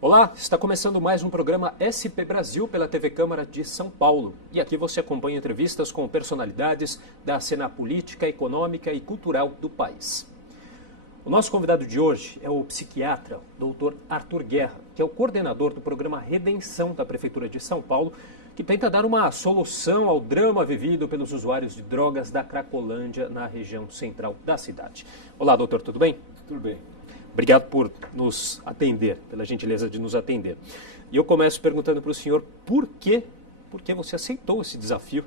Olá, está começando mais um programa SP Brasil pela TV Câmara de São Paulo. E aqui você acompanha entrevistas com personalidades da cena política, econômica e cultural do país. O nosso convidado de hoje é o psiquiatra, Dr. Arthur Guerra, que é o coordenador do programa Redenção da Prefeitura de São Paulo, que tenta dar uma solução ao drama vivido pelos usuários de drogas da Cracolândia na região central da cidade. Olá, doutor, tudo bem? Tudo bem. Obrigado por nos atender, pela gentileza de nos atender. E eu começo perguntando para o senhor por que você aceitou esse desafio?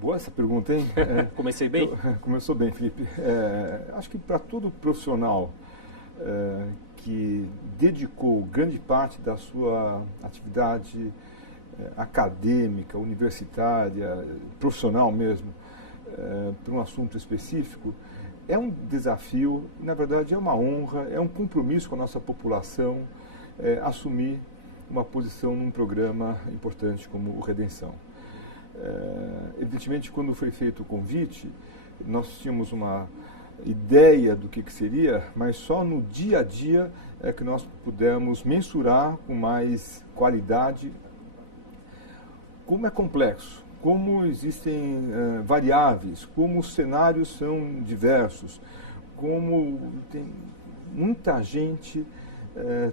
Boa essa pergunta, hein? Comecei bem? Começou bem, Felipe. Acho que para todo profissional que dedicou grande parte da sua atividade acadêmica, universitária, profissional mesmo, para um assunto específico, é um desafio, na verdade é uma honra, é um compromisso com a nossa população assumir uma posição num programa importante como o Redenção. Evidentemente, quando foi feito o convite, nós tínhamos uma ideia do que seria, mas só no dia a dia é que nós pudemos mensurar com mais qualidade como é complexo, como existem variáveis, como os cenários são diversos, como tem muita gente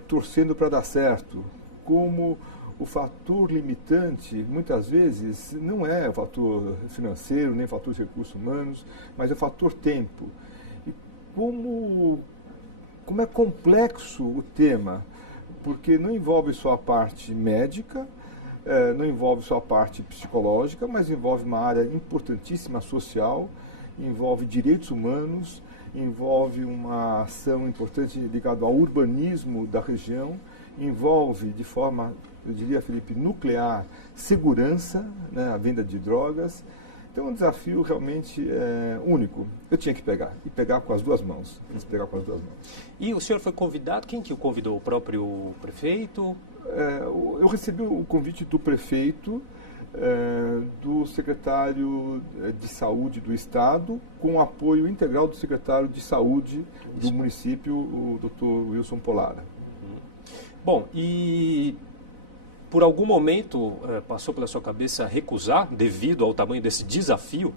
torcendo para dar certo, como o fator limitante, muitas vezes, não é o fator financeiro, nem o fator de recursos humanos, mas é o fator tempo. E como é complexo o tema, porque não envolve só a parte médica, não envolve só a parte psicológica, mas envolve uma área importantíssima social, envolve direitos humanos, envolve uma ação importante ligada ao urbanismo da região, envolve de forma, eu diria, Felipe, nuclear, segurança, né, a venda de drogas. Então é um desafio realmente único. Eu tinha que pegar, e pegar com as duas mãos. E o senhor foi convidado? Quem que o convidou? O próprio prefeito? Eu recebi o convite do prefeito, do secretário de Saúde do Estado, com o apoio integral do secretário de Saúde do município, o Dr. Wilson Polara. Bom, e por algum momento passou pela sua cabeça recusar devido ao tamanho desse desafio?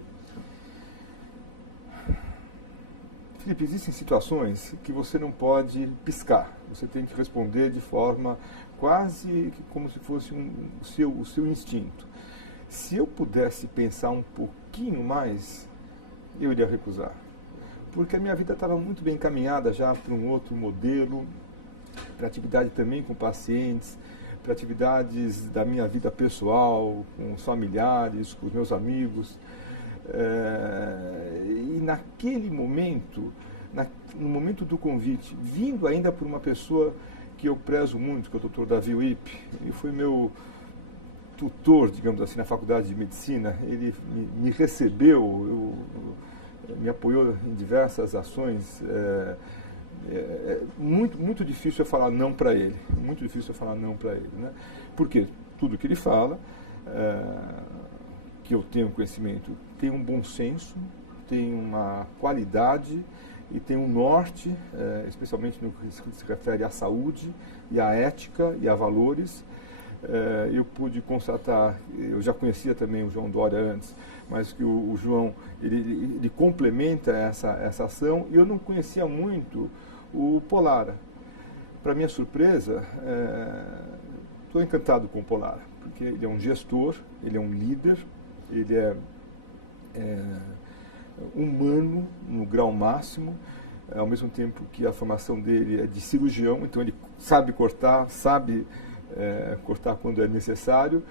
Felipe, existem situações que você não pode piscar. Você tem que responder de forma quase como se fosse o seu instinto. Se eu pudesse pensar um pouquinho mais, eu iria recusar. Porque a minha vida estava muito bem encaminhada já para um outro modelo, para atividade também com pacientes, para atividades da minha vida pessoal, com os familiares, com os meus amigos. E naquele momento, no momento do convite, vindo ainda por uma pessoa que eu prezo muito, que é o Dr. Davi Wipp, ele foi meu tutor, digamos assim, na Faculdade de Medicina. Ele me recebeu, me apoiou em diversas ações. Muito difícil eu falar não para ele. Muito difícil eu falar não para ele, né? Porque tudo que ele fala, que eu tenho conhecimento, tem um bom senso, tem uma qualidade e tem um norte, especialmente no que se refere à saúde e à ética e a valores. Eu pude constatar, eu já conhecia também o João Dória antes, mas que o João ele complementa essa ação, e eu não conhecia muito o Polara. Para minha surpresa, estou encantado com o Polara, porque ele é um gestor, ele é um líder, ele é humano no grau máximo, ao mesmo tempo que a formação dele é de cirurgião, então ele sabe cortar quando é necessário,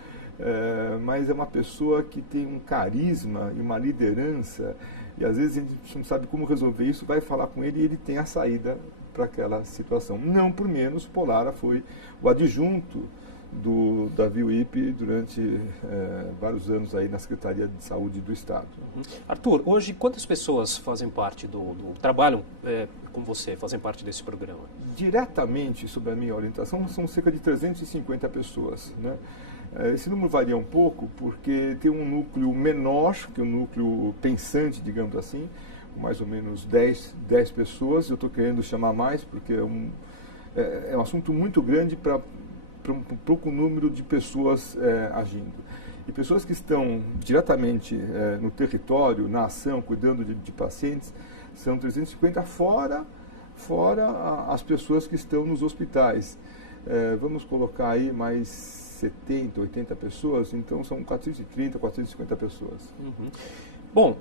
mas é uma pessoa que tem um carisma e uma liderança, e às vezes a gente não sabe como resolver isso, vai falar com ele e ele tem a saída para aquela situação. Não por menos, Polara foi o adjunto do Davi Wipp durante vários anos aí na Secretaria de Saúde do Estado. Arthur, hoje quantas pessoas fazem parte trabalham com você, fazem parte desse programa? Diretamente, sob a minha orientação, são cerca de 350 pessoas, né? Esse número varia um pouco porque tem um núcleo menor, que é um núcleo pensante, digamos assim, com mais ou menos 10 pessoas. Eu estou querendo chamar mais porque é um assunto muito grande para um pouco número de pessoas agindo. E pessoas que estão diretamente no território, na ação, cuidando de pacientes, são 350 fora as pessoas que estão nos hospitais. Vamos colocar aí mais 70, 80 pessoas, então são 430, 450 pessoas. Uhum. Bom,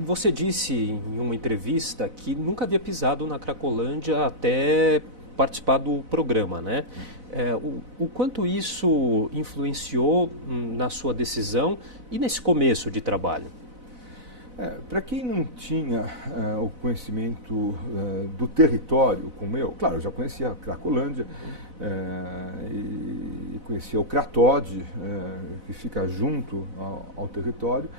você disse em uma entrevista que nunca havia pisado na Cracolândia até participar do programa, né? O quanto isso influenciou na sua decisão e nesse começo de trabalho? Para quem não tinha o conhecimento do território como eu, claro, eu já conhecia a Cracolândia e conhecia o Cratode, que fica junto ao território,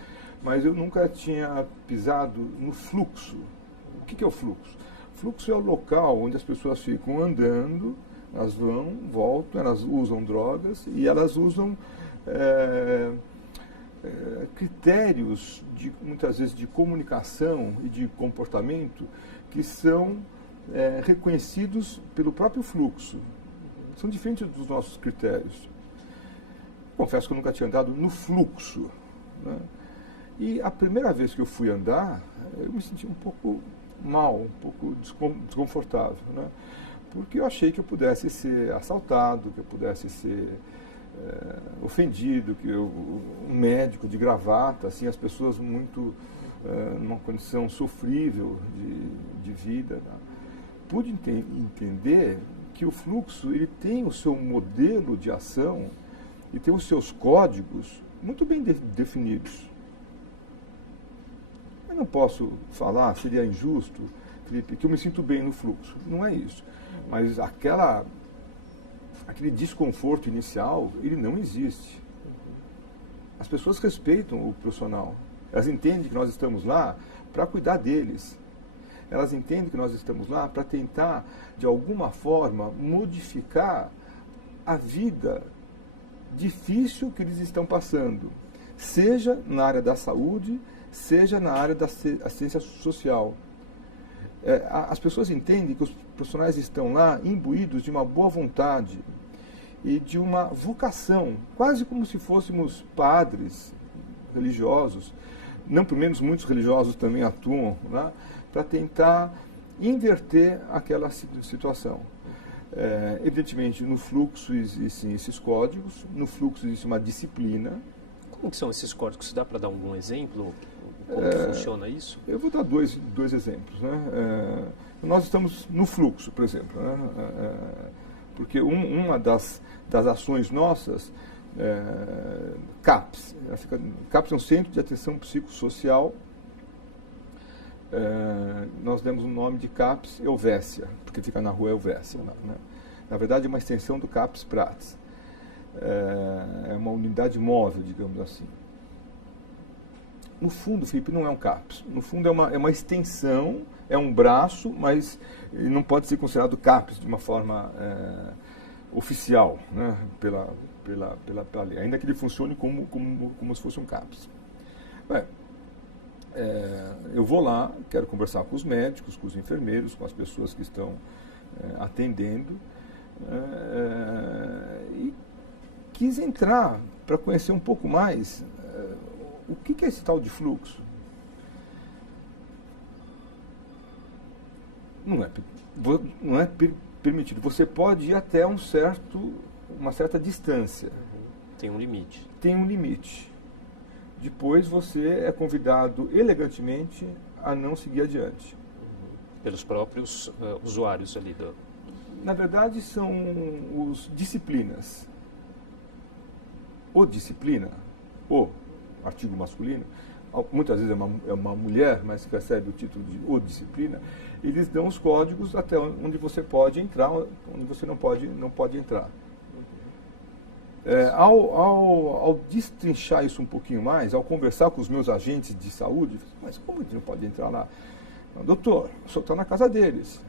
mas eu nunca tinha pisado no fluxo. O que é o fluxo? O fluxo é o local onde as pessoas ficam andando, elas vão, voltam, elas usam drogas e elas usam critérios, muitas vezes, de comunicação e de comportamento que são reconhecidos pelo próprio fluxo. São diferentes dos nossos critérios. Confesso que eu nunca tinha andado no fluxo, né? E a primeira vez que eu fui andar, eu me senti um pouco mal, um pouco desconfortável, né? Porque eu achei que eu pudesse ser assaltado, que eu pudesse ser ofendido, que um médico de gravata, assim, as pessoas muito numa condição sofrível de vida. Né? Pude entender que o fluxo ele tem o seu modelo de ação e tem os seus códigos muito bem definidos. Eu não posso falar, seria injusto, Felipe, que eu me sinto bem no fluxo. Não é isso. Mas aquele desconforto inicial, ele não existe. As pessoas respeitam o profissional. Elas entendem que nós estamos lá para cuidar deles. Elas entendem que nós estamos lá para tentar, de alguma forma, modificar a vida difícil que eles estão passando. Seja na área da saúde, seja na área da assistência social. As pessoas entendem que os profissionais estão lá imbuídos de uma boa vontade e de uma vocação, quase como se fôssemos padres religiosos, não por menos muitos religiosos também atuam, né, para tentar inverter aquela situação. Evidentemente, no fluxo existem esses códigos, no fluxo existe uma disciplina. Como que são esses códigos? Dá para dar algum exemplo? Como que funciona isso? Eu vou dar dois exemplos. Né? Nós estamos no fluxo, por exemplo, né? Porque uma das ações nossas, CAPS. CAPS é um Centro de Atenção Psicossocial. Nós demos o nome de CAPS Helvécia, porque fica na rua Helvécia. Né? Na verdade, é uma extensão do CAPS Prats. É uma unidade móvel, digamos assim. No fundo, Felipe, não é um CAPS. No fundo, é uma extensão, é um braço, mas ele não pode ser considerado CAPS de uma forma oficial, né, pela lei, ainda que ele funcione como se fosse um CAPS. Bem, eu vou lá, quero conversar com os médicos, com os enfermeiros, com as pessoas que estão atendendo, e quis entrar para conhecer um pouco mais o que é esse tal de fluxo. Não é permitido. Você pode ir até uma certa distância. Tem um limite. Tem um limite. Depois você é convidado elegantemente a não seguir adiante. Pelos próprios usuários ali do... Na verdade, são os disciplinas. O disciplina, o artigo masculino, muitas vezes é uma mulher, mas recebe o título de o disciplina, eles dão os códigos até onde você pode entrar, onde você não pode entrar. Ao destrinchar isso um pouquinho mais, ao conversar com os meus agentes de saúde, mas como a gente não pode entrar lá? Doutor, o senhor está na casa deles.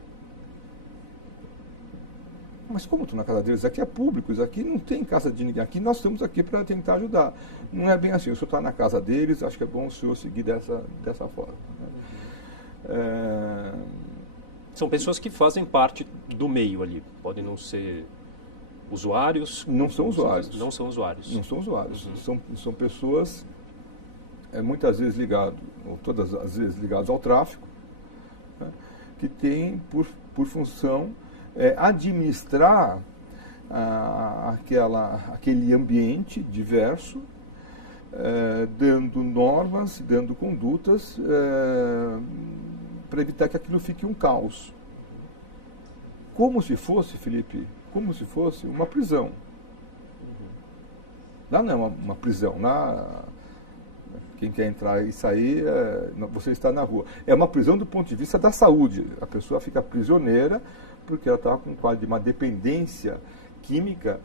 Mas como estou na casa deles? Aqui é público, isso aqui não tem casa de ninguém. Aqui nós estamos aqui para tentar ajudar. Não é bem assim. O senhor está na casa deles, acho que é bom o senhor seguir dessa forma. São pessoas que fazem parte do meio ali. Podem não ser usuários. Não são usuários. Não são usuários. Não são usuários. São pessoas, muitas vezes ligadas, ou todas as vezes ligadas ao tráfico, né, que têm por função administrar aquele ambiente diverso, dando normas, dando condutas, para evitar que aquilo fique um caos. Como se fosse, Felipe, uma prisão. Lá não é uma prisão, lá quem quer entrar e sair, você está na rua. É uma prisão do ponto de vista da saúde. A pessoa fica prisioneira porque ela está com um quadro de uma dependência química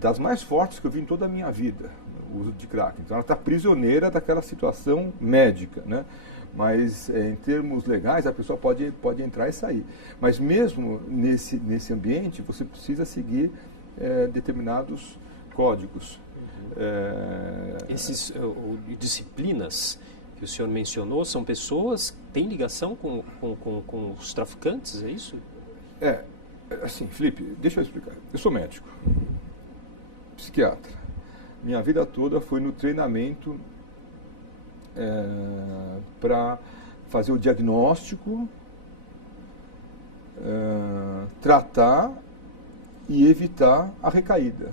das mais fortes que eu vi em toda a minha vida, o uso de crack. Então ela está prisioneira daquela situação médica, né? Mas em termos legais a pessoa pode entrar e sair. Mas mesmo nesse ambiente você precisa seguir determinados códigos. Essas disciplinas que o senhor mencionou são pessoas que têm ligação com os traficantes, é isso? Assim, Felipe, deixa eu explicar. Eu sou médico, psiquiatra. Minha vida toda foi no treinamento para fazer o diagnóstico, tratar e evitar a recaída.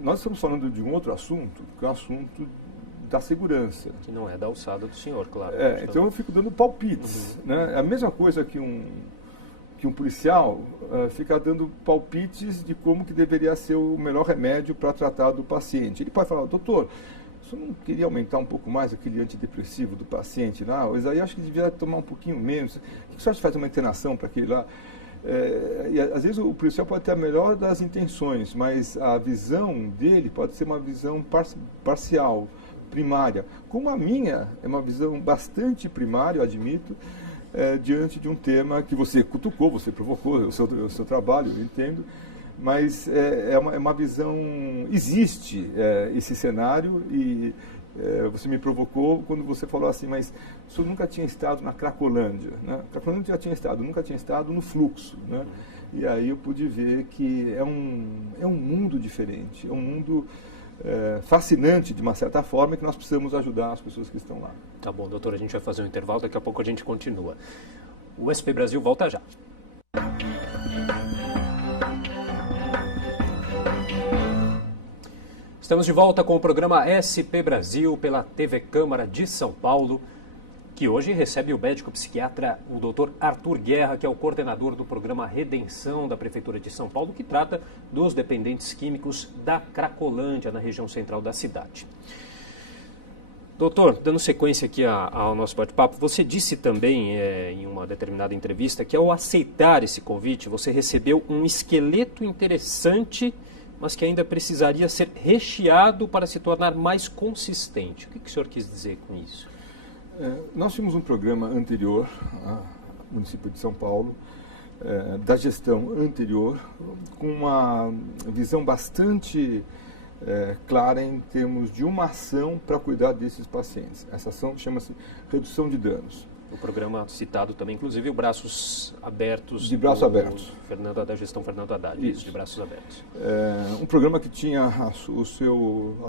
Nós estamos falando de um outro assunto, que é o assunto da segurança. Que não é da alçada do senhor, claro. Então eu fico dando palpites. Né? É a mesma coisa que um policial fica dando palpites de como que deveria ser o melhor remédio para tratar do paciente. Ele pode falar, doutor, você não queria aumentar um pouco mais aquele antidepressivo do paciente lá? O Isaías acho que devia tomar um pouquinho menos. O que você acha de fazer uma internação para aquele lá? E às vezes o policial pode ter a melhor das intenções, mas a visão dele pode ser uma visão parcial, primária. Como a minha é uma visão bastante primária, eu admito, diante de um tema que você cutucou, você provocou, o seu trabalho, eu entendo, mas é uma visão, existe esse cenário e você me provocou quando você falou assim, mas o senhor nunca tinha estado na Cracolândia, né? Cracolândia já tinha estado, nunca tinha estado no fluxo, né? E aí eu pude ver que é um mundo diferente, é um mundo fascinante de uma certa forma que nós precisamos ajudar as pessoas que estão lá. Tá bom, doutor, a gente vai fazer um intervalo, daqui a pouco a gente continua. O SP Brasil volta já. Estamos de volta com o programa SP Brasil pela TV Câmara de São Paulo, que hoje recebe o médico psiquiatra, o Dr. Arthur Guerra, que é o coordenador do programa Redenção da Prefeitura de São Paulo, que trata dos dependentes químicos da Cracolândia, na região central da cidade. Doutor, dando sequência aqui ao nosso bate-papo, você disse também em uma determinada entrevista que ao aceitar esse convite, você recebeu um esqueleto interessante, mas que ainda precisaria ser recheado para se tornar mais consistente. O que o senhor quis dizer com isso? Nós tínhamos um programa anterior, ao município de São Paulo, da gestão anterior, com uma visão bastante clara em termos de uma ação para cuidar desses pacientes. Essa ação chama-se redução de danos. O programa citado também, inclusive, o Braços Abertos. De Braços Abertos. Da gestão Fernando Haddad, isso, de Braços Abertos. Um programa que tinha a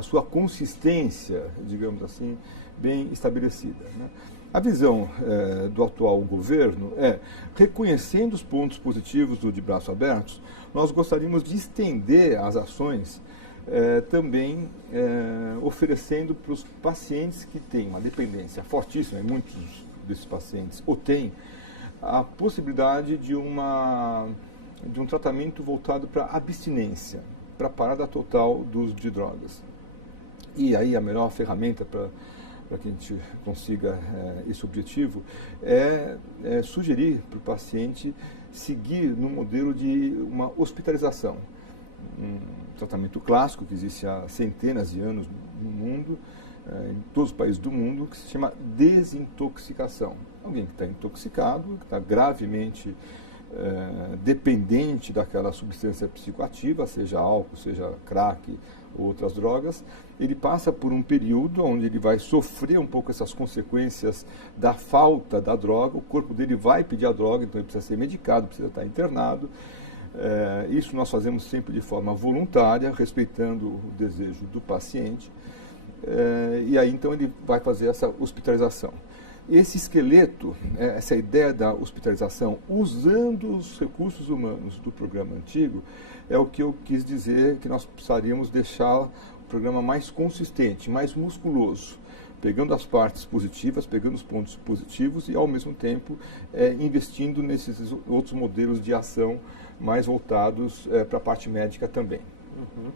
sua consistência, digamos assim, bem estabelecida. Né? A visão do atual governo reconhecendo os pontos positivos do de Braços Abertos, nós gostaríamos de estender as ações também oferecendo para os pacientes que têm uma dependência fortíssima, e muitos desses pacientes ou têm, a possibilidade de um tratamento voltado para abstinência, para parada total do uso de drogas. E aí a melhor ferramenta para que a gente consiga esse objetivo é sugerir para o paciente seguir no modelo de uma hospitalização. Um tratamento clássico que existe há centenas de anos no mundo, em todos os países do mundo, que se chama desintoxicação. Alguém que está intoxicado, que está gravemente dependente daquela substância psicoativa, seja álcool, seja crack ou outras drogas, ele passa por um período onde ele vai sofrer um pouco essas consequências da falta da droga, o corpo dele vai pedir a droga, então ele precisa ser medicado, precisa estar internado. Isso nós fazemos sempre de forma voluntária, respeitando o desejo do paciente, e aí então ele vai fazer essa hospitalização. Esse esqueleto, essa ideia da hospitalização, usando os recursos humanos do programa antigo, é o que eu quis dizer que nós precisaríamos deixar o programa mais consistente, mais musculoso, pegando as partes positivas, pegando os pontos positivos e, ao mesmo tempo, investindo nesses outros modelos de ação mais voltados para a parte médica também. Uhum.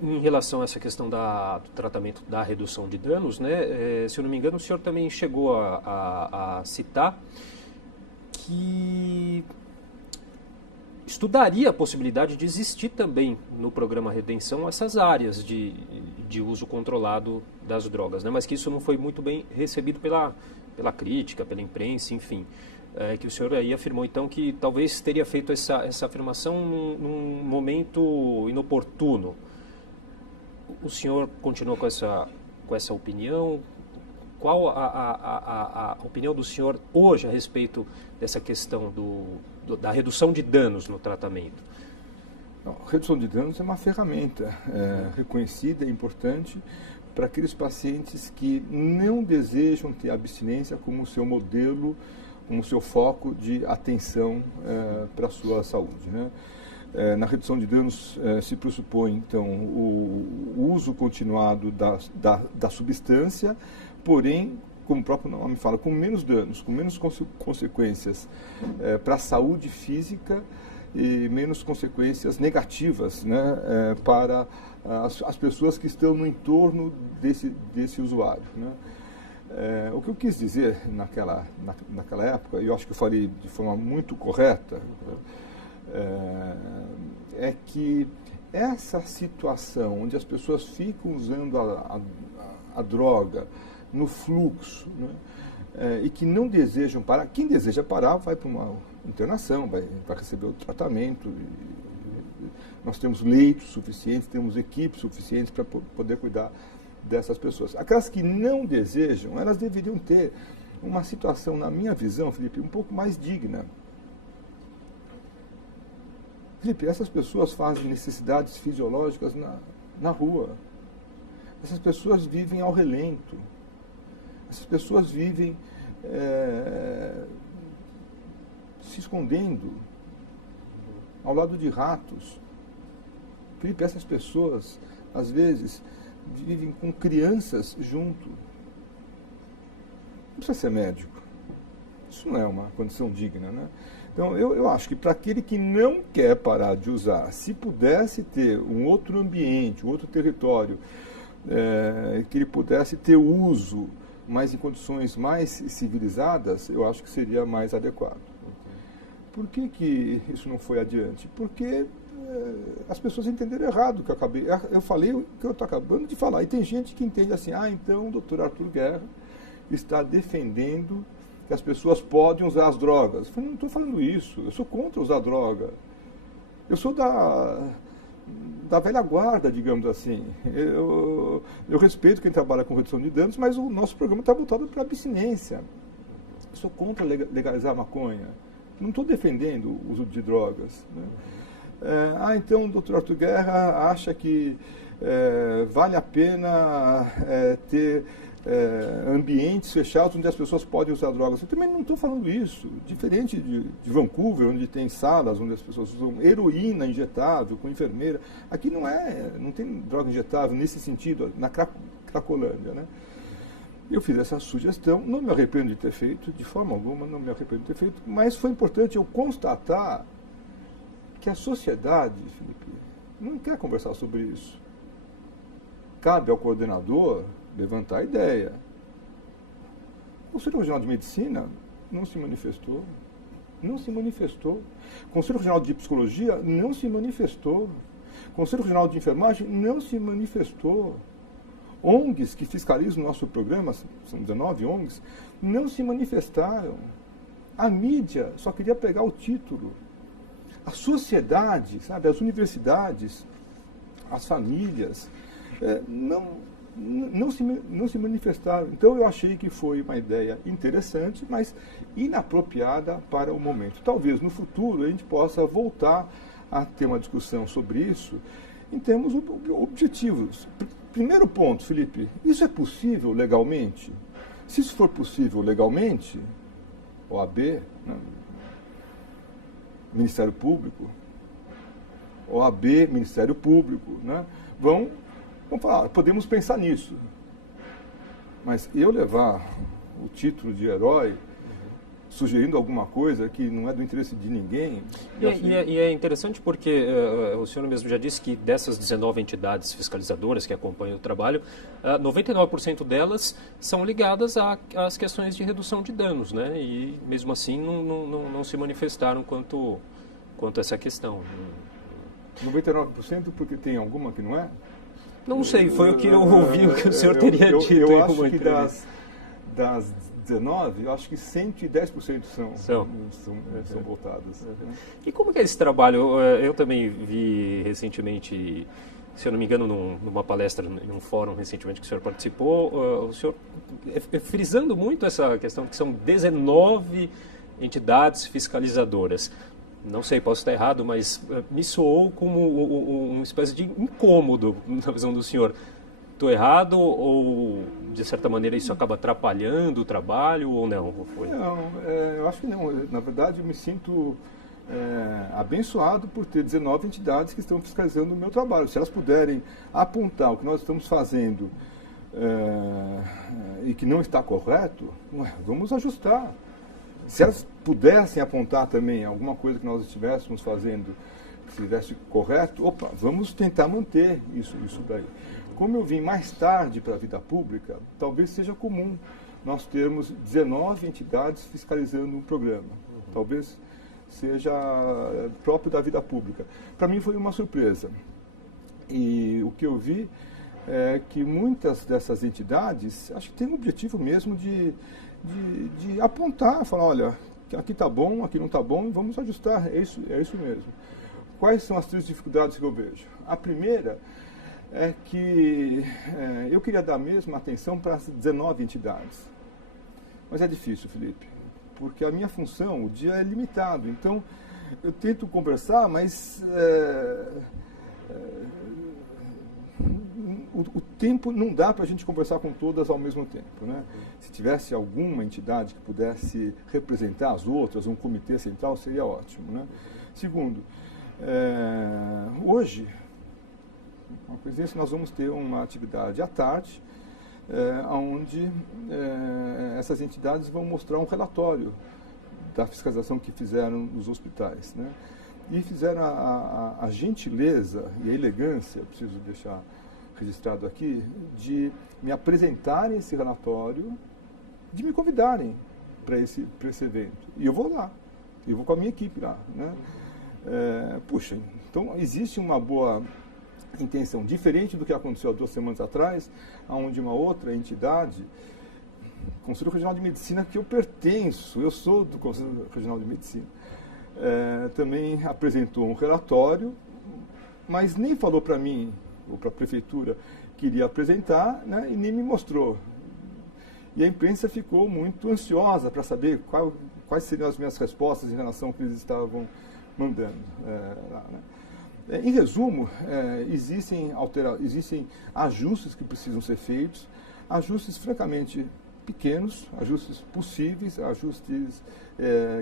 Em relação a essa questão do tratamento da redução de danos, né, se eu não me engano, o senhor também chegou a citar que estudaria a possibilidade de existir também no programa Redenção essas áreas de uso controlado das drogas, né, mas que isso não foi muito bem recebido pela crítica, pela imprensa, enfim. Que o senhor aí afirmou, então, que talvez teria feito essa afirmação num momento inoportuno. O senhor continua com essa opinião? Qual a opinião do senhor hoje a respeito dessa questão da redução de danos no tratamento? Não, a redução de danos é uma ferramenta reconhecida e importante para aqueles pacientes que não desejam ter abstinência como seu modelo, como seu foco de atenção para a sua saúde, né? Na redução de danos se pressupõe, então, o uso continuado da substância, porém, como o próprio nome fala, com menos danos, com menos consequências para a saúde física e menos consequências negativas, né, para as pessoas que estão no entorno desse usuário, né? O que eu quis dizer naquela época, e eu acho que eu falei de forma muito correta, é que essa situação onde as pessoas ficam usando a droga no fluxo, né, e que não desejam parar, quem deseja parar vai para uma internação, vai receber o tratamento. Nós temos leitos suficientes, temos equipes suficientes para poder cuidar dessas pessoas. Aquelas que não desejam, elas deveriam ter uma situação, na minha visão, Felipe, um pouco mais digna. Felipe, essas pessoas fazem necessidades fisiológicas na rua. Essas pessoas vivem ao relento. Essas pessoas vivem se escondendo ao lado de ratos. Felipe, essas pessoas, às vezes, vivem com crianças junto. Não precisa ser médico. Isso não é uma condição digna, né? Então, eu acho que para aquele que não quer parar de usar, se pudesse ter um outro ambiente, um outro território, que ele pudesse ter uso, mas em condições mais civilizadas, eu acho que seria mais adequado. Por que isso não foi adiante? Porque as pessoas entenderam errado o que eu falei o que eu estou acabando de falar. E tem gente que entende assim, então o doutor Arthur Guerra está defendendo que as pessoas podem usar as drogas. Eu não estou falando isso, eu sou contra usar droga. Eu sou da velha guarda, digamos assim. Eu respeito quem trabalha com redução de danos, mas o nosso programa está voltado para a abstinência. Eu sou contra legalizar a maconha. Não estou defendendo o uso de drogas, né? Então o doutor Arthur Guerra acha que vale a pena ter ambientes fechados onde as pessoas podem usar drogas. Eu também não estou falando isso. Diferente de Vancouver, onde tem salas onde as pessoas usam heroína injetável com enfermeira, aqui não tem droga injetável nesse sentido, na Cracolândia, né? Eu fiz essa sugestão, não me arrependo de ter feito, de forma alguma, não me arrependo de ter feito, mas foi importante eu constatar que a sociedade, Felipe, não quer conversar sobre isso. Cabe ao coordenador levantar a ideia. O Conselho Regional de Medicina não se manifestou. Não se manifestou. O Conselho Regional de Psicologia não se manifestou. O Conselho Regional de Enfermagem não se manifestou. ONGs que fiscalizam o nosso programa, são 19 ONGs, não se manifestaram. A mídia só queria pegar o título. A sociedade, sabe, as universidades, as famílias, não se manifestaram. Então eu achei que foi uma ideia interessante, mas inapropriada para o momento. Talvez no futuro a gente possa voltar a ter uma discussão sobre isso em termos objetivos. Primeiro ponto, Felipe, isso é possível legalmente? Se isso for possível legalmente, OAB, né, Ministério Público, OAB, Ministério Público, né, vamos falar, podemos pensar nisso. Mas eu levar o título de herói, sugerindo alguma coisa que não é do interesse de ninguém... E é interessante porque o senhor mesmo já disse que dessas 19 entidades fiscalizadoras que acompanham o trabalho, 99% delas são ligadas às questões de redução de danos, né? E mesmo assim não se manifestaram quanto a essa questão. 99% porque tem alguma que não é? Não sei, foi o que eu ouvi o que o senhor teria dito. Eu acho que das 19, eu acho que 110% são voltadas. Uhum. E como que é esse trabalho? Eu também vi recentemente, se eu não me engano, numa palestra, em um fórum recentemente que o senhor participou, o senhor frisando muito essa questão que são 19 entidades fiscalizadoras. Não sei, posso estar errado, mas me soou como uma espécie de incômodo na visão do senhor. Estou errado ou, de certa maneira, isso acaba atrapalhando o trabalho ou não? Ou foi? Não, eu acho que não. Na verdade, eu me sinto abençoado por ter 19 entidades que estão fiscalizando o meu trabalho. Se elas puderem apontar o que nós estamos fazendo e que não está correto, vamos ajustar. Se elas pudessem apontar também alguma coisa que nós estivéssemos fazendo que estivesse correto, vamos tentar manter isso daí. Como eu vim mais tarde para a vida pública, talvez seja comum nós termos 19 entidades fiscalizando um programa. Talvez seja próprio da vida pública. Para mim foi uma surpresa. E o que eu vi é que muitas dessas entidades, acho que têm o objetivo mesmo de apontar, falar, olha, aqui está bom, aqui não está bom, vamos ajustar, é isso mesmo. Quais são as 3 dificuldades que eu vejo? A primeira é que eu queria dar mesmo atenção para as 19 entidades. Mas é difícil, Felipe, porque a minha função, o dia é limitado. Então, eu tento conversar, mas o tempo não dá para a gente conversar com todas ao mesmo tempo, né? Se tivesse alguma entidade que pudesse representar as outras, um comitê central, seria ótimo, né? Segundo, hoje, uma coincidência, nós vamos ter uma atividade à tarde, onde essas entidades vão mostrar um relatório da fiscalização que fizeram nos hospitais, né? E fizeram a gentileza e a elegância, preciso deixar registrado aqui, de me apresentarem esse relatório, de me convidarem para esse evento. E eu vou lá, eu vou com a minha equipe lá, né? Puxa, então existe uma boa intenção, diferente do que aconteceu há 2 semanas atrás, onde uma outra entidade, Conselho Regional de Medicina, que eu pertenço, eu sou do Conselho Regional de Medicina, também apresentou um relatório, mas nem falou para mim, ou para a prefeitura, que iria apresentar, né, e nem me mostrou. E a imprensa ficou muito ansiosa para saber quais seriam as minhas respostas em relação ao que eles estavam mandando lá, né? Em resumo, existem ajustes que precisam ser feitos, ajustes francamente pequenos, ajustes possíveis, ajustes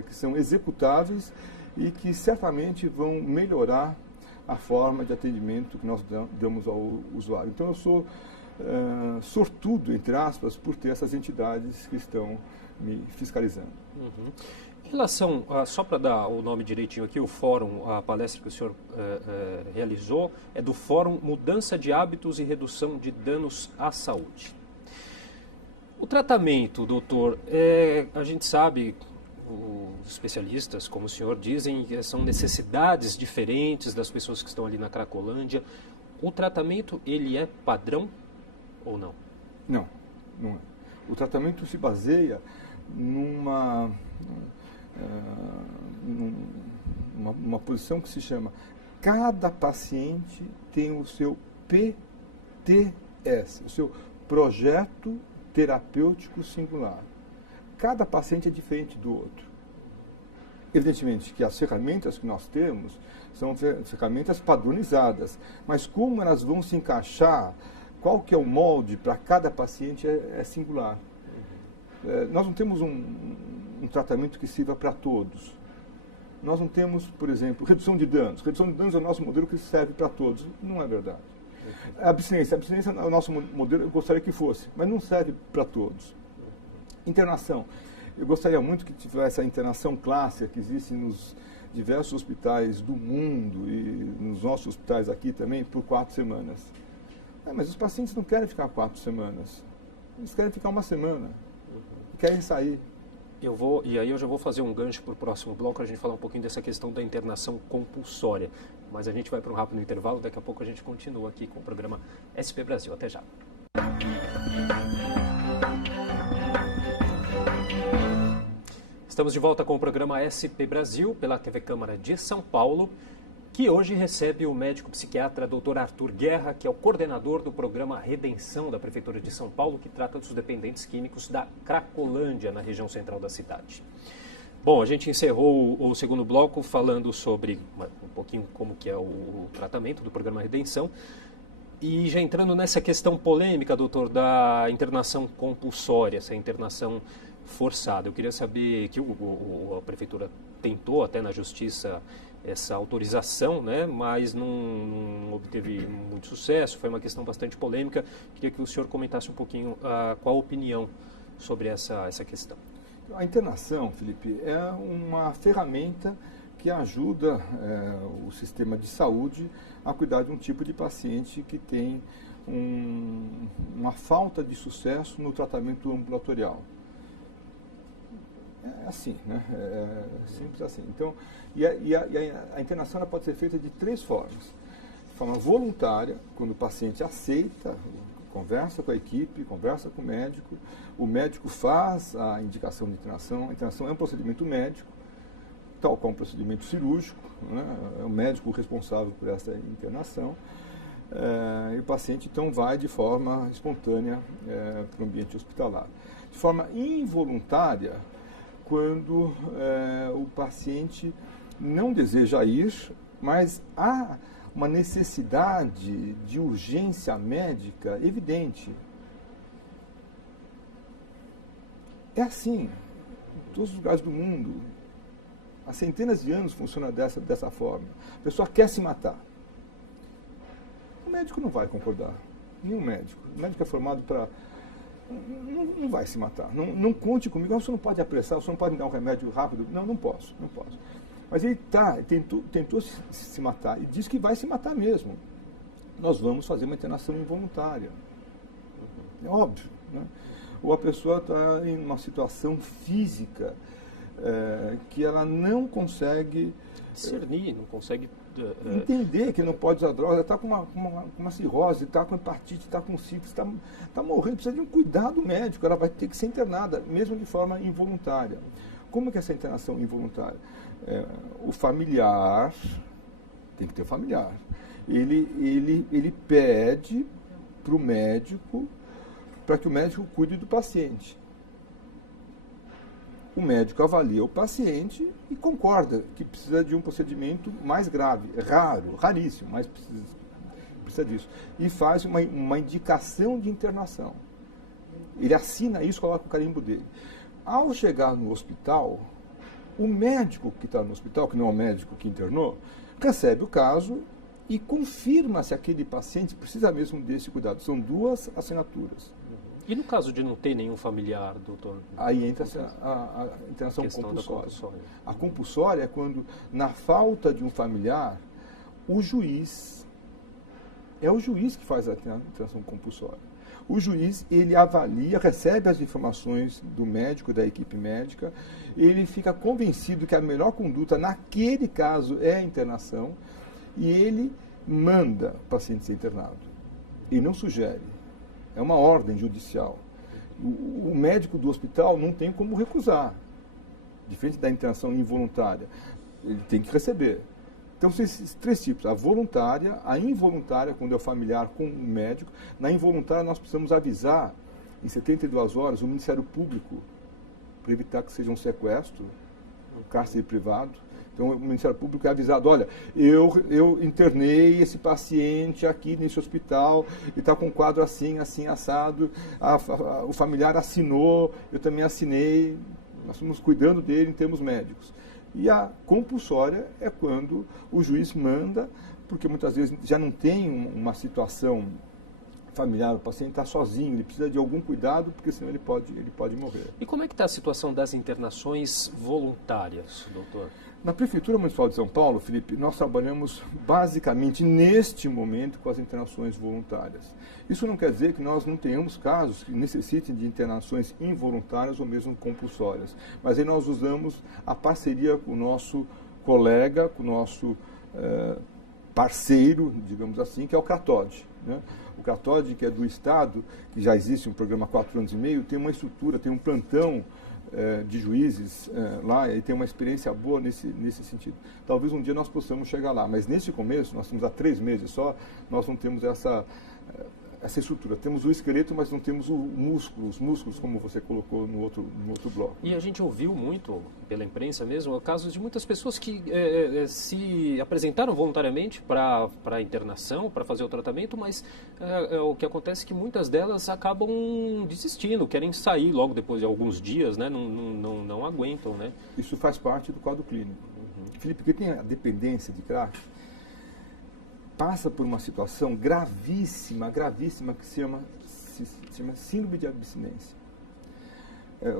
que são executáveis e que certamente vão melhorar a forma de atendimento que nós damos ao usuário. Então eu sou sortudo, entre aspas, por ter essas entidades que estão me fiscalizando. Uhum. Em relação, só para dar o nome direitinho aqui, o fórum, a palestra que o senhor realizou, é do Fórum Mudança de Hábitos e Redução de Danos à Saúde. O tratamento, doutor, a gente sabe, os especialistas, como o senhor, dizem que são necessidades diferentes das pessoas que estão ali na Cracolândia. O tratamento, ele é padrão ou não? Não, não é. O tratamento se baseia uma posição que se chama: cada paciente tem o seu PTS, o seu projeto terapêutico singular. Cada paciente é diferente do outro. Evidentemente que as ferramentas que nós temos são ferramentas padronizadas, mas como elas vão se encaixar, qual que é o molde para cada paciente é singular. Nós não temos um tratamento que sirva para todos. Nós não temos, por exemplo, redução de danos. Redução de danos é o nosso modelo que serve para todos. Não é verdade. Abstinência é o nosso modelo, eu gostaria que fosse, mas não serve para todos. Internação. Eu gostaria muito que tivesse a internação clássica que existe nos diversos hospitais do mundo e nos nossos hospitais aqui também, por 4 semanas. Mas os pacientes não querem ficar 4 semanas. Eles querem ficar 1 semana. Querem sair. E aí eu já vou fazer um gancho para o próximo bloco, a gente falar um pouquinho dessa questão da internação compulsória. Mas a gente vai para um rápido intervalo, daqui a pouco a gente continua aqui com o programa SP Brasil. Até já. Estamos de volta com o programa SP Brasil pela TV Câmara de São Paulo, que hoje recebe o médico psiquiatra Dr. Arthur Guerra, que é o coordenador do programa Redenção da Prefeitura de São Paulo, que trata dos dependentes químicos da Cracolândia, na região central da cidade. Bom, a gente encerrou o segundo bloco falando sobre um pouquinho como que é o tratamento do programa Redenção. E já entrando nessa questão polêmica, doutor, da internação compulsória, essa internação forçada. Eu queria saber que a Prefeitura tentou até na Justiça essa autorização, né, mas não obteve muito sucesso, foi uma questão bastante polêmica. Queria que o senhor comentasse um pouquinho qual a opinião sobre essa questão. A internação, Felipe, é uma ferramenta que ajuda o sistema de saúde a cuidar de um tipo de paciente que tem uma falta de sucesso no tratamento ambulatorial. É assim, né? É simples assim. Então, a internação ela pode ser feita de 3 formas. De forma voluntária, quando o paciente aceita, conversa com a equipe, conversa com o médico faz a indicação de internação. A internação é um procedimento médico, tal qual um procedimento cirúrgico, né? É o médico responsável por essa internação. E o paciente, então, vai de forma espontânea para o ambiente hospitalar. De forma involuntária, quando o paciente não deseja ir, mas há uma necessidade de urgência médica evidente. É assim, em todos os lugares do mundo. Há centenas de anos funciona dessa forma. A pessoa quer se matar. O médico não vai concordar. Nenhum médico. O médico é formado para... Não vai se matar. Não conte comigo. Você não pode apressar, você não pode me dar um remédio rápido. Não posso. Mas ele tentou se matar e diz que vai se matar mesmo. Nós vamos fazer uma internação involuntária. É óbvio, né? Ou a pessoa está em uma situação física que ela não consegue discernir, não consegue entender que não pode usar droga, está com uma cirrose, está com hepatite, está com sífilis, está morrendo, precisa de um cuidado médico, ela vai ter que ser internada, mesmo de forma involuntária. Como é que é essa internação involuntária? O familiar, tem que ter o familiar, ele pede para o médico, para que o médico cuide do paciente. O médico avalia o paciente e concorda que precisa de um procedimento mais grave, raríssimo, mas precisa disso. E faz uma indicação de internação. Ele assina isso, coloca o carimbo dele. Ao chegar no hospital, o médico que está no hospital, que não é o médico que internou, recebe o caso e confirma se aquele paciente precisa mesmo desse cuidado. São 2 assinaturas. E no caso de não ter nenhum familiar, doutor? Aí entra a internação compulsória. A compulsória é quando, na falta de um familiar, é o juiz que faz a internação compulsória. O juiz, ele avalia, recebe as informações do médico, da equipe médica, ele fica convencido que a melhor conduta naquele caso é a internação e ele manda o paciente ser internado. E não sugere. É uma ordem judicial. O médico do hospital não tem como recusar. diferente da internação involuntária, ele tem que receber. Então, são esses três tipos: a voluntária, a involuntária, quando é o familiar com o médico. Na involuntária, nós precisamos avisar, em 72 horas, o Ministério Público, para evitar que seja um sequestro, um cárcere privado. Então, o Ministério Público é avisado: olha, eu internei esse paciente aqui nesse hospital e está com um quadro assim, assim, assado, o familiar assinou, eu também assinei, nós estamos cuidando dele em termos médicos. E a compulsória é quando o juiz manda, porque muitas vezes já não tem uma situação familiar, o paciente está sozinho, ele precisa de algum cuidado, porque senão ele pode morrer. E como é que está a situação das internações voluntárias, doutor? Na Prefeitura Municipal de São Paulo, Felipe, nós trabalhamos basicamente neste momento com as internações voluntárias. Isso não quer dizer que nós não tenhamos casos que necessitem de internações involuntárias ou mesmo compulsórias. Mas aí nós usamos a parceria com o nosso colega, com o nosso parceiro, digamos assim, que é o CRATOD, né? O CRATOD, que é do Estado, que já existe um programa há 4 anos e meio, tem uma estrutura, tem um plantão de juízes lá, e tem uma experiência boa nesse sentido. Talvez um dia nós possamos chegar lá, mas nesse começo, nós estamos há 3 meses só, nós não temos essa estrutura. Temos o esqueleto, mas não temos os músculos, como você colocou no outro bloco. E a gente ouviu muito, pela imprensa mesmo, casos de muitas pessoas que se apresentaram voluntariamente para a internação, para fazer o tratamento, mas o que acontece é que muitas delas acabam desistindo, querem sair logo depois de alguns dias, né? Não aguentam, né? Isso faz parte do quadro clínico. Felipe, porque tem a dependência de crack, passa por uma situação gravíssima que se chama síndrome de abstinência.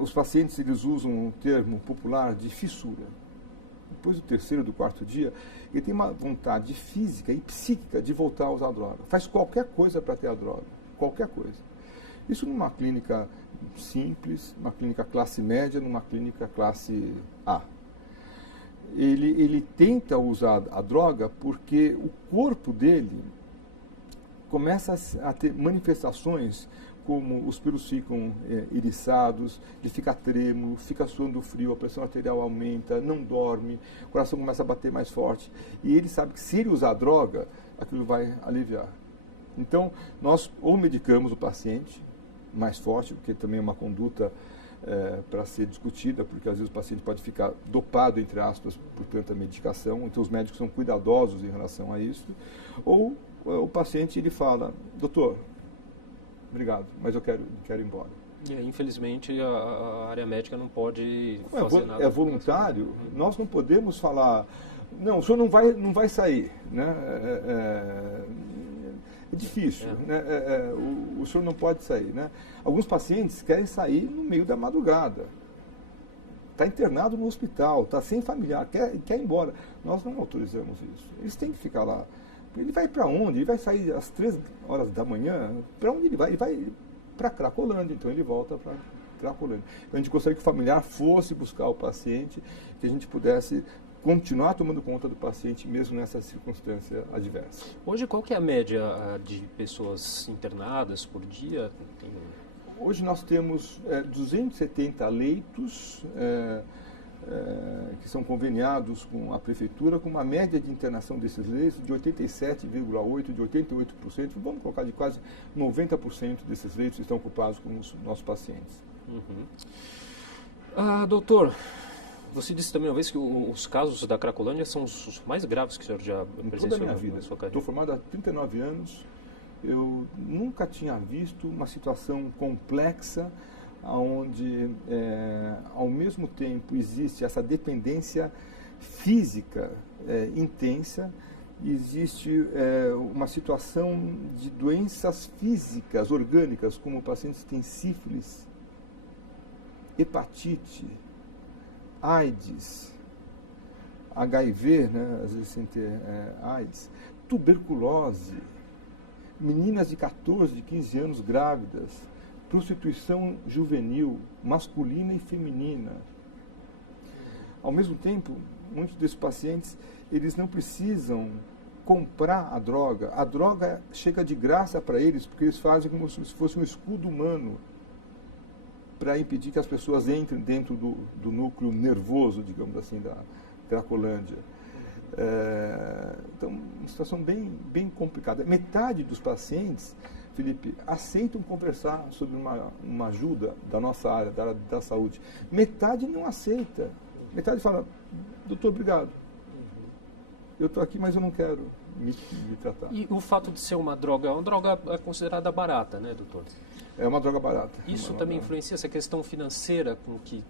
Os pacientes, eles usam um termo popular de fissura. Depois do 3º, do 4º dia, ele tem uma vontade física e psíquica de voltar a usar droga. Faz qualquer coisa para ter a droga, qualquer coisa. Isso numa clínica simples, numa clínica classe média, numa clínica classe A. Ele tenta usar a droga porque o corpo dele começa a ter manifestações como os pelos ficam eriçados, ele fica trêmulo, fica suando frio, a pressão arterial aumenta, não dorme, o coração começa a bater mais forte. E ele sabe que se ele usar a droga, aquilo vai aliviar. Então, nós ou medicamos o paciente mais forte, porque também é uma conduta para ser discutida, porque às vezes o paciente pode ficar dopado, entre aspas, por tanta medicação, então os médicos são cuidadosos em relação a isso, ou o paciente ele fala: doutor, obrigado, mas eu quero ir embora. E infelizmente a área médica não pode fazer nada. É voluntário, nós não podemos falar: não, o senhor não vai sair, né? É difícil, né? O senhor não pode sair, né? Alguns pacientes querem sair no meio da madrugada. Está internado no hospital, está sem familiar, quer ir embora. Nós não autorizamos isso. Eles têm que ficar lá. Ele vai para onde? Ele vai sair às 3 horas da manhã? Para onde ele vai? Ele vai para Cracolândia, então ele volta para Cracolândia. Então a gente gostaria que o familiar fosse buscar o paciente, que a gente pudesse continuar tomando conta do paciente mesmo nessa circunstância adversa. Hoje, qual que é a média de pessoas internadas por dia? Hoje nós temos 270 leitos que são conveniados com a Prefeitura, com uma média de internação desses leitos de 87,8%, de 88%, vamos colocar de quase 90% desses leitos estão ocupados com os nossos pacientes. Doutor, você disse também uma vez que os casos da Cracolândia são os mais graves que o senhor já presenciou na sua carreira. Estou formado há 39 anos, eu nunca tinha visto uma situação complexa onde, ao mesmo tempo, existe essa dependência física intensa, existe uma situação de doenças físicas, orgânicas, como pacientes que têm sífilis, hepatite, AIDS, HIV, né, às vezes sem ter AIDS, tuberculose, meninas de 14, de 15 anos grávidas, prostituição juvenil, masculina e feminina. Ao mesmo tempo, muitos desses pacientes, eles não precisam comprar a droga chega de graça para eles, porque eles fazem como se fosse um escudo humano para impedir que as pessoas entrem dentro do núcleo nervoso, digamos assim, da Cracolândia. Então, uma situação bem complicada. Metade dos pacientes, Felipe, aceitam conversar sobre uma ajuda da nossa área, da saúde. Metade não aceita. Metade fala, doutor, obrigado. Eu estou aqui, mas eu não quero me tratar. E o fato de ser uma droga considerada barata, né, doutor? É uma droga barata. Isso também influencia essa questão financeira, com que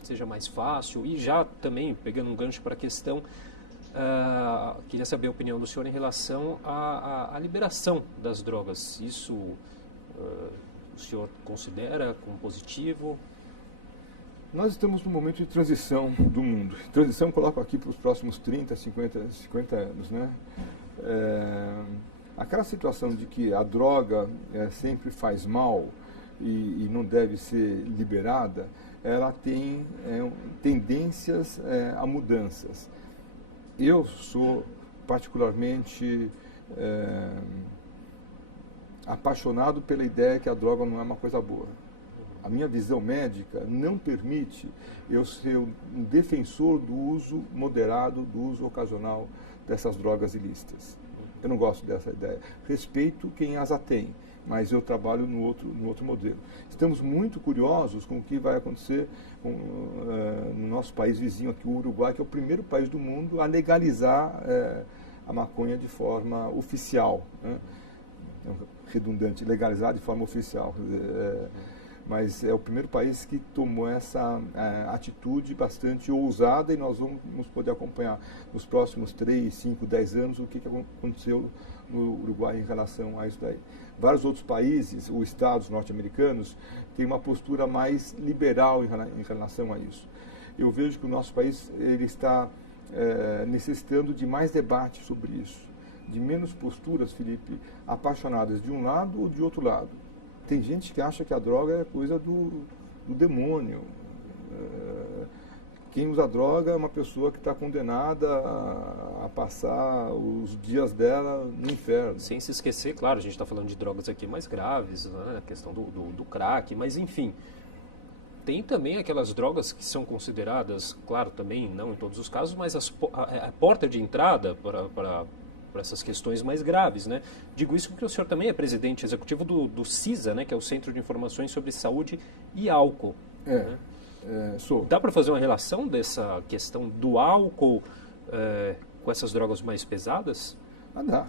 seja mais fácil, e já também, pegando um gancho para a questão, queria saber a opinião do senhor em relação à liberação das drogas. Isso o senhor considera como positivo? Nós estamos num momento de transição do mundo. Transição coloco aqui para os próximos 30, 50 anos, né? Aquela situação de que a droga sempre faz mal e não deve ser liberada, ela tem tendências a mudanças. Eu sou particularmente apaixonado pela ideia que a droga não é uma coisa boa. A minha visão médica não permite eu ser um defensor do uso moderado, do uso ocasional dessas drogas ilícitas. Eu não gosto dessa ideia. Respeito quem as tem, mas eu trabalho no outro modelo. Estamos muito curiosos com o que vai acontecer no nosso país vizinho aqui, o Uruguai, que é o primeiro país do mundo a legalizar a maconha de forma oficial, né? Redundante, legalizar de forma oficial. Mas é o primeiro país que tomou essa atitude bastante ousada, e nós vamos poder acompanhar nos próximos 3, 5, 10 anos o que aconteceu no Uruguai em relação a isso daí. Vários outros países, ou estados norte-americanos, têm uma postura mais liberal em relação a isso. Eu vejo que o nosso país ele está necessitando de mais debate sobre isso, de menos posturas, Felipe, apaixonadas de um lado ou de outro lado. Tem gente que acha que a droga é coisa do demônio. Quem usa droga é uma pessoa que está condenada a passar os dias dela no inferno. Sem se esquecer, claro, a gente está falando de drogas aqui mais graves, né? A questão do crack, mas enfim. Tem também aquelas drogas que são consideradas, claro, também não em todos os casos, mas a porta de entrada para essas questões mais graves, né? Digo isso porque o senhor também é presidente executivo do CISA, né? Que é o Centro de Informações sobre Saúde e Álcool. Né? Sou. Dá para fazer uma relação dessa questão do álcool com essas drogas mais pesadas? Dá.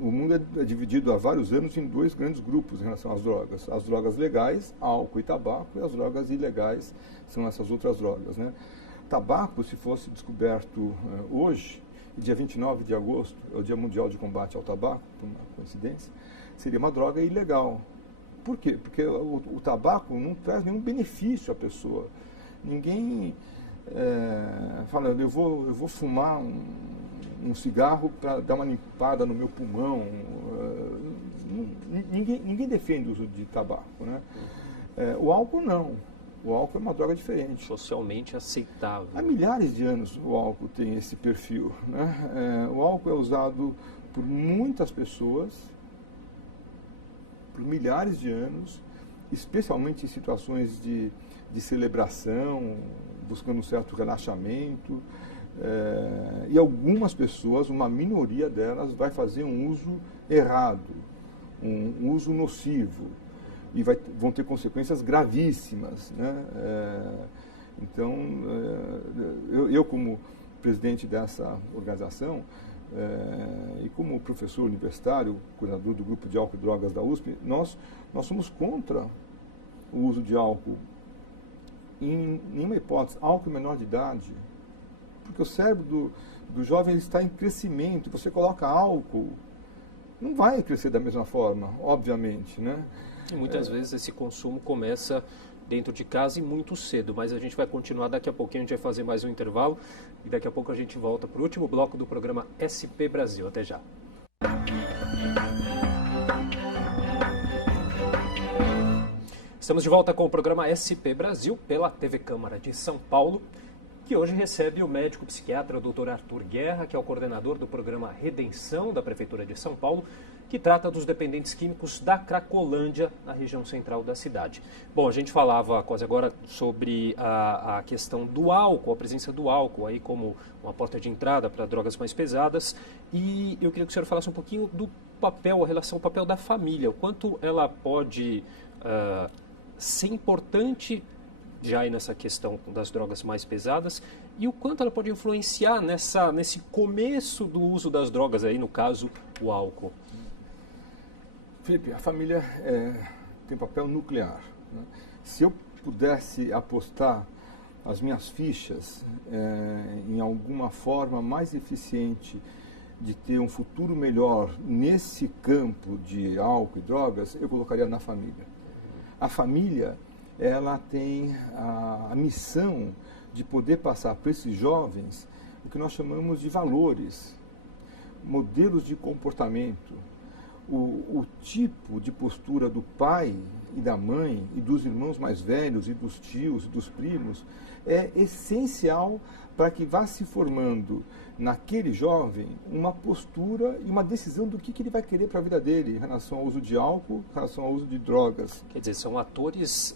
O mundo é dividido há vários anos em dois grandes grupos em relação às drogas. As drogas legais, álcool e tabaco, e as drogas ilegais são essas outras drogas, né? Tabaco, se fosse descoberto hoje, dia 29 de agosto, é o Dia Mundial de Combate ao Tabaco, por uma coincidência, seria uma droga ilegal. Por quê? Porque o tabaco não traz nenhum benefício à pessoa. Ninguém fala, eu vou fumar um cigarro para dar uma limpada no meu pulmão. Ninguém defende o uso de tabaco, né? O álcool não. O álcool é uma droga diferente. Socialmente aceitável. Há milhares de anos o álcool tem esse perfil, né? O álcool é usado por muitas pessoas, por milhares de anos, especialmente em situações de celebração, buscando um certo relaxamento. E algumas pessoas, uma minoria delas, vai fazer um uso errado, um uso nocivo. E vão ter consequências gravíssimas, né? Então, eu como presidente dessa organização e como professor universitário, coordenador do grupo de álcool e drogas da USP, nós somos contra o uso de álcool em nenhuma hipótese, álcool menor de idade, porque o cérebro do jovem ele está em crescimento. Você coloca álcool, não vai crescer da mesma forma, obviamente, né? E muitas vezes esse consumo começa dentro de casa e muito cedo, mas a gente vai continuar daqui a pouquinho, a gente vai fazer mais um intervalo e daqui a pouco a gente volta para o último bloco do programa SP Brasil. Até já. Estamos de volta com o programa SP Brasil pela TV Câmara de São Paulo, que hoje recebe o médico psiquiatra Dr. Arthur Guerra, que é o coordenador do programa Redenção da Prefeitura de São Paulo, que trata dos dependentes químicos da Cracolândia, na região central da cidade. Bom, a gente falava quase agora sobre a questão do álcool, a presença do álcool aí como uma porta de entrada para drogas mais pesadas, e eu queria que o senhor falasse um pouquinho do papel, a relação, o papel da família, o quanto ela pode ser importante já aí nessa questão das drogas mais pesadas e o quanto ela pode influenciar nesse começo do uso das drogas aí, no caso, o álcool. Felipe, a família tem papel nuclear, né? Se eu pudesse apostar as minhas fichas em alguma forma mais eficiente de ter um futuro melhor nesse campo de álcool e drogas, eu colocaria na família. A família, ela tem a missão de poder passar para esses jovens o que nós chamamos de valores, modelos de comportamento, o tipo de postura do pai e da mãe e dos irmãos mais velhos e dos tios e dos primos é essencial para que vá se formando naquele jovem uma postura e uma decisão do que ele vai querer para a vida dele em relação ao uso de álcool, em relação ao uso de drogas. Quer dizer, são atores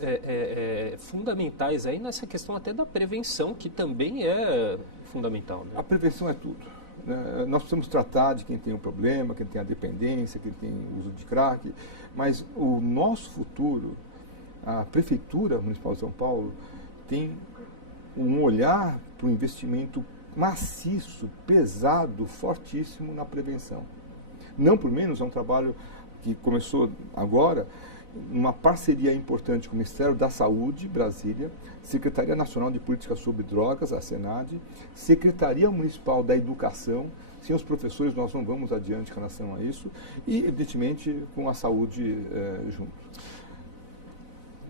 fundamentais aí nessa questão até da prevenção, que também é fundamental, né? A prevenção é tudo. Nós precisamos tratar de quem tem o problema, quem tem a dependência, quem tem o uso de crack, mas o nosso futuro, a Prefeitura Municipal de São Paulo, tem um olhar para o investimento maciço, pesado, fortíssimo na prevenção. Não por menos, é um trabalho que começou agora, uma parceria importante com o Ministério da Saúde, Brasília, Secretaria Nacional de Política sobre Drogas, a SENAD, Secretaria Municipal da Educação. Sem os professores nós não vamos adiante em relação a isso, e evidentemente com a saúde junto.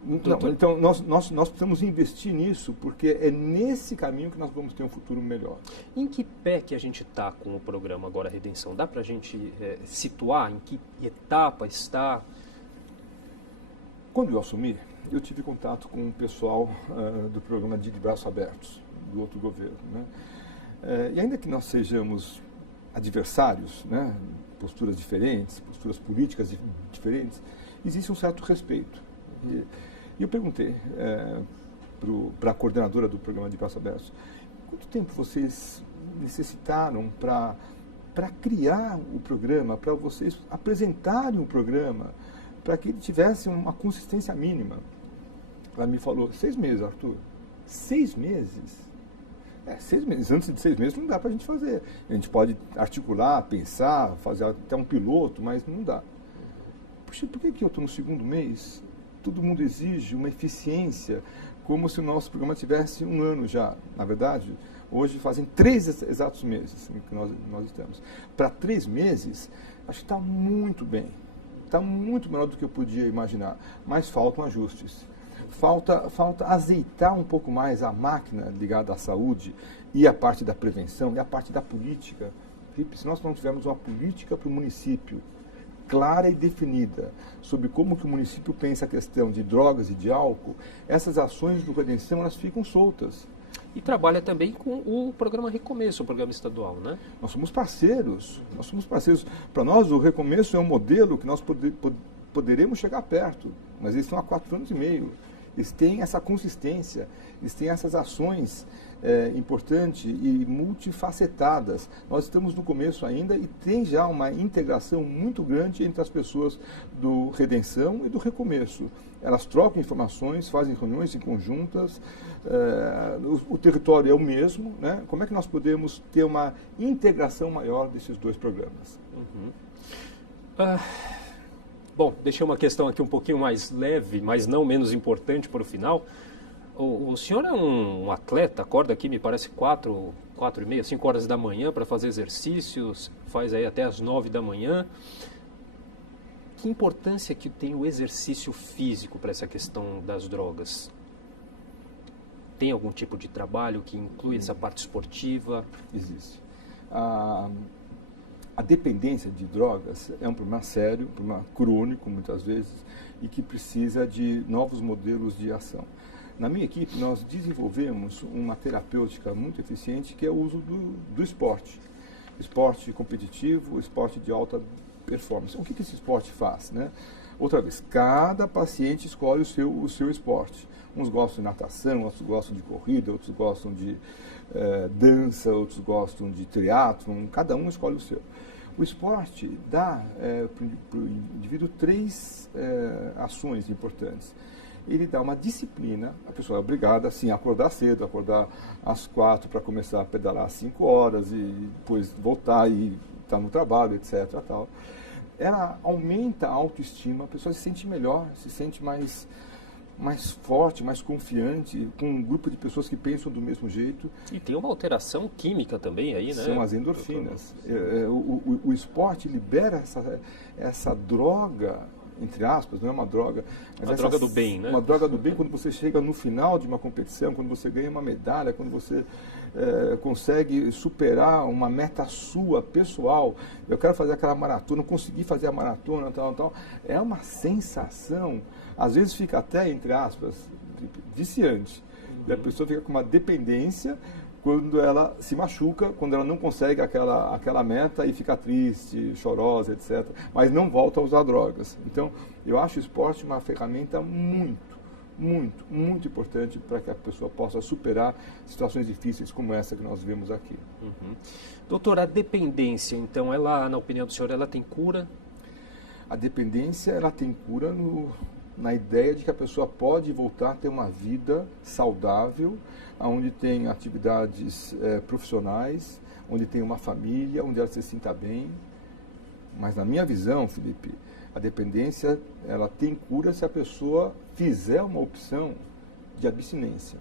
Não, então nós precisamos investir nisso, porque é nesse caminho que nós vamos ter um futuro melhor. Em que pé que a gente está com o programa agora Redenção? Dá para a gente situar em que etapa está? Quando eu assumi, eu tive contato com o pessoal do programa de Braços Abertos, do outro governo, né? E ainda que nós sejamos adversários, né, posturas diferentes, posturas políticas diferentes, existe um certo respeito. E eu perguntei para a coordenadora do programa de Braços Abertos, quanto tempo vocês necessitaram para criar o programa, para vocês apresentarem o programa, para que ele tivesse uma consistência mínima? Ela me falou, 6 meses, Arthur. 6 meses? 6 meses. Antes de 6 meses não dá para a gente fazer. A gente pode articular, pensar, fazer até um piloto, mas não dá. Puxa, por que eu estou no 2º mês? Todo mundo exige uma eficiência, como se o nosso programa tivesse 1 ano já. Na verdade, hoje fazem 3 exatos meses que nós estamos. Para 3 meses, acho que está muito bem. Está muito melhor do que eu podia imaginar, mas faltam ajustes. Falta azeitar um pouco mais a máquina ligada à saúde e a parte da prevenção e a parte da política. Se nós não tivermos uma política para o município clara e definida sobre como que o município pensa a questão de drogas e de álcool, essas ações do Redenção elas ficam soltas. E trabalha também com o programa Recomeço, o programa estadual, né? Nós somos parceiros. Para nós, o Recomeço é um modelo que nós poderemos chegar perto, mas eles estão há 4 anos e meio. Eles têm essa consistência, eles têm essas ações importantes e multifacetadas. Nós estamos no começo ainda e tem já uma integração muito grande entre as pessoas do Redenção e do Recomeço. Elas trocam informações, fazem reuniões em conjuntas, o território é o mesmo, né? Como é que nós podemos ter uma integração maior desses 2 programas? Uhum. Bom, deixei uma questão aqui um pouquinho mais leve, mas não menos importante para o final. O senhor é um atleta, acorda aqui, me parece 4h30, 5 horas da manhã para fazer exercícios, faz aí até as 9 da manhã. Que importância que tem o exercício físico para essa questão das drogas? Tem algum tipo de trabalho que inclui essa parte esportiva? Existe. A dependência de drogas é um problema sério, um problema crônico muitas vezes, e que precisa de novos modelos de ação. Na minha equipe, nós desenvolvemos uma terapêutica muito eficiente, que é o uso do esporte. Esporte competitivo, esporte de alta performance. O que esse esporte faz, né? Outra vez, cada paciente escolhe o seu esporte. Uns gostam de natação, outros gostam de corrida, outros gostam de dança, outros gostam de triatlon, cada um escolhe o seu. O esporte dá para o indivíduo 3 ações importantes. Ele dá uma disciplina, a pessoa é obrigada sim, a acordar cedo, acordar às 4 para começar a pedalar às 5 horas e depois voltar e estar no trabalho, etc. Tal. Ela aumenta a autoestima, a pessoa se sente melhor, se sente mais forte, mais confiante, com um grupo de pessoas que pensam do mesmo jeito. E tem uma alteração química também aí, né? São as endorfinas. O esporte libera essa droga, entre aspas, não é uma droga. Mas uma droga do bem, né? Uma droga do bem quando você chega no final de uma competição, quando você ganha uma medalha, quando você consegue superar uma meta sua, pessoal. Eu quero fazer aquela maratona, consegui fazer a maratona, tal. É uma sensação, às vezes fica até, entre aspas, viciante. E a pessoa fica com uma dependência quando ela se machuca, quando ela não consegue aquela meta e fica triste, chorosa, etc. Mas não volta a usar drogas. Então, eu acho o esporte uma ferramenta muito importante para que a pessoa possa superar situações difíceis como essa que nós vemos aqui. Doutor, a dependência, então, ela, na opinião do senhor, ela tem cura? A dependência, ela tem cura na ideia de que a pessoa pode voltar a ter uma vida saudável, onde tem atividades profissionais, onde tem uma família, onde ela se sinta bem. Mas na minha visão, Felipe, a dependência, ela tem cura se a pessoa fizer uma opção de abstinência.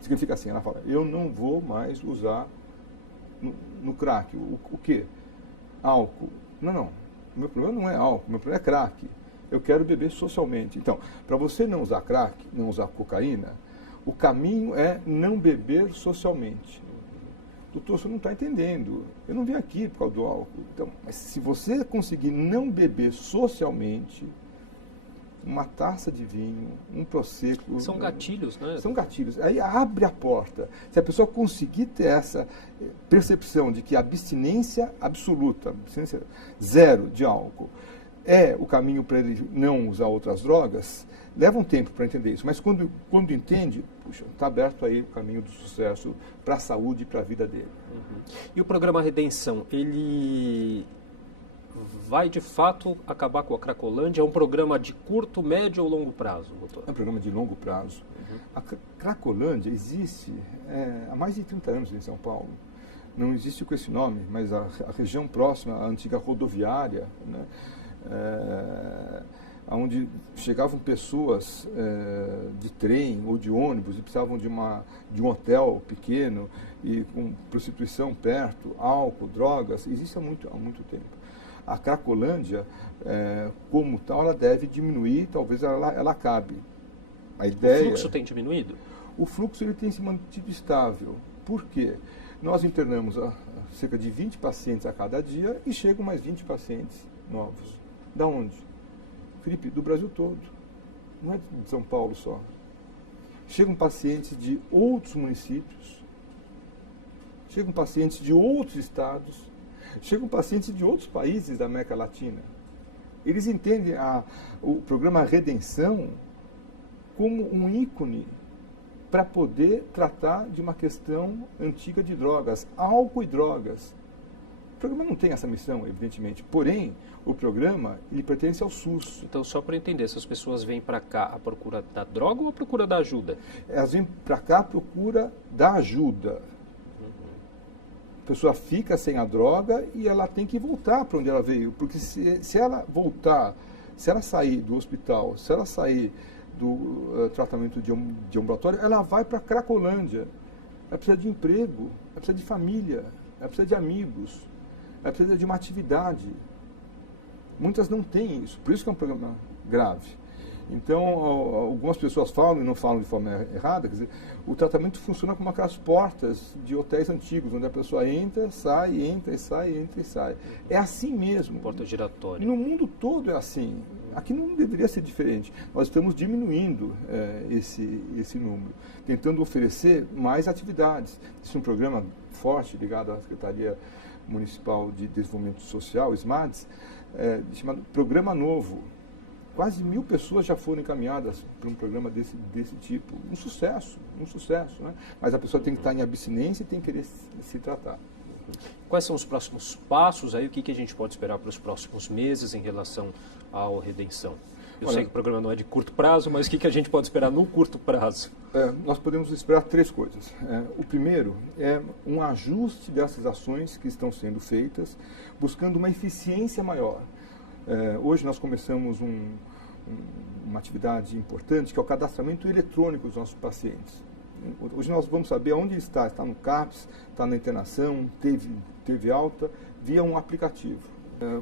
Significa assim, ela fala, eu não vou mais usar no crack. O quê? Álcool. Não. O meu problema não é álcool, o meu problema é crack. Eu quero beber socialmente. Então, para você não usar crack, não usar cocaína, o caminho é não beber socialmente. Doutor, você não está entendendo. Eu não vim aqui por causa do álcool. Então, mas se você conseguir não beber socialmente, uma taça de vinho, um prosecco... São gatilhos, né? São gatilhos. Aí abre a porta. Se a pessoa conseguir ter essa percepção de que a abstinência absoluta, abstinência zero de álcool, é o caminho para ele não usar outras drogas, leva um tempo para entender isso. Mas quando entende, puxa, está aberto aí o caminho do sucesso para a saúde e para a vida dele. E o programa Redenção, ele vai de fato acabar com a Cracolândia? É um programa de curto, médio ou longo prazo, doutor? É um programa de longo prazo. A Cracolândia existe há mais de 30 anos em São Paulo. Não existe com esse nome, mas a região próxima, a antiga rodoviária, né? Onde chegavam pessoas de trem ou de ônibus e precisavam de um hotel pequeno e com prostituição perto, álcool, drogas, existe há muito tempo. A Cracolândia, como tal, ela deve diminuir, talvez ela acabe. A ideia, o fluxo tem diminuído? O fluxo ele tem se mantido estável. Por quê? Nós internamos cerca de 20 pacientes a cada dia e chegam mais 20 pacientes novos. Da onde? Felipe, do Brasil todo. Não é de São Paulo só. Chegam pacientes de outros municípios, chegam pacientes de outros estados, chegam pacientes de outros países da América Latina. Eles entendem o programa Redenção como um ícone para poder tratar de uma questão antiga de drogas, álcool e drogas. O programa não tem essa missão, evidentemente, porém, o programa ele pertence ao SUS. Então, só para entender, essas pessoas vêm para cá à procura da droga ou à procura da ajuda? Elas vêm para cá à procura da ajuda. A pessoa fica sem a droga e ela tem que voltar para onde ela veio, porque se ela voltar, se ela sair do hospital, se ela sair do tratamento de ambulatório, ela vai para a Cracolândia. Ela precisa de emprego, ela precisa de família, ela precisa de amigos, ela precisa de uma atividade. Muitas não têm isso, por isso que é um programa grave. Então, algumas pessoas falam e não falam de forma errada, quer dizer, o tratamento funciona como aquelas portas de hotéis antigos, onde a pessoa entra, sai, entra e sai, entra e sai. É assim mesmo. Porta giratória. No mundo todo é assim. Aqui não deveria ser diferente. Nós estamos diminuindo esse número, tentando oferecer mais atividades. Esse é um programa forte ligado à Secretaria Municipal de Desenvolvimento Social, SMADES, chamado Programa Novo. Quase 1.000 pessoas já foram encaminhadas para um programa desse tipo. Um sucesso, né? Mas a pessoa tem que estar em abstinência e tem que querer se tratar. Quais são os próximos passos aí? O que a gente pode esperar para os próximos meses em relação ao Redenção? Eu sei que o programa não é de curto prazo, mas o que a gente pode esperar no curto prazo? Nós podemos esperar 3 coisas. O primeiro é um ajuste dessas ações que estão sendo feitas, buscando uma eficiência maior. Hoje nós começamos uma atividade importante, que é o cadastramento eletrônico dos nossos pacientes. Hoje nós vamos saber onde ele está. Está no CAPS, está na internação, teve alta, via um aplicativo.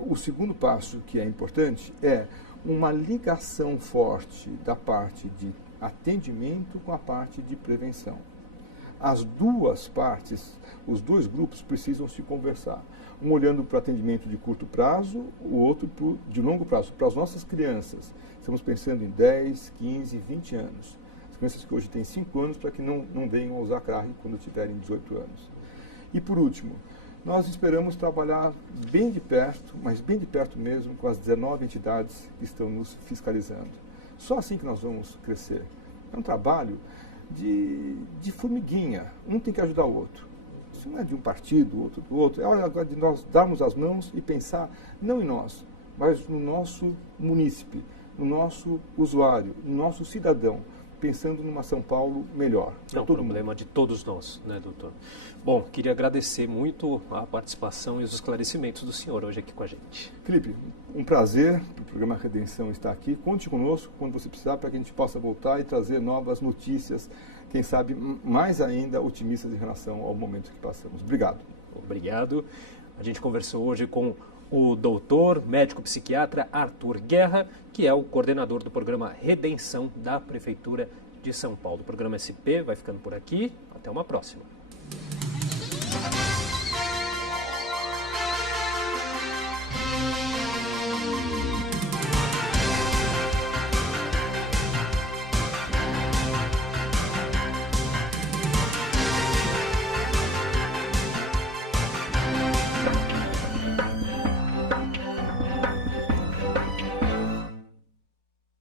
O segundo passo que é importante é uma ligação forte da parte de atendimento com a parte de prevenção. As duas partes, os dois grupos precisam se conversar. Um olhando para o atendimento de curto prazo, o outro de longo prazo. Para as nossas crianças, estamos pensando em 10, 15, 20 anos. As crianças que hoje têm 5 anos, para que não venham a usar crack quando tiverem 18 anos. E por último, nós esperamos trabalhar bem de perto, mas bem de perto mesmo, com as 19 entidades que estão nos fiscalizando. Só assim que nós vamos crescer. É um trabalho de formiguinha. Um tem que ajudar o outro. Isso não é de um partido, outro do outro. É hora agora de nós darmos as mãos e pensar, não em nós, mas no nosso munícipe, no nosso usuário, no nosso cidadão, pensando numa São Paulo melhor. É um problema de todos nós, né, doutor? Bom, queria agradecer muito a participação e os esclarecimentos do senhor hoje aqui com a gente. Felipe, um prazer, o programa Redenção está aqui. Conte conosco quando você precisar para que a gente possa voltar e trazer novas notícias, quem sabe mais ainda otimistas em relação ao momento que passamos. Obrigado. Obrigado. A gente conversou hoje com o doutor, médico psiquiatra Arthur Guerra, que é o coordenador do programa Redenção da Prefeitura de São Paulo. O programa SP vai ficando por aqui. Até uma próxima.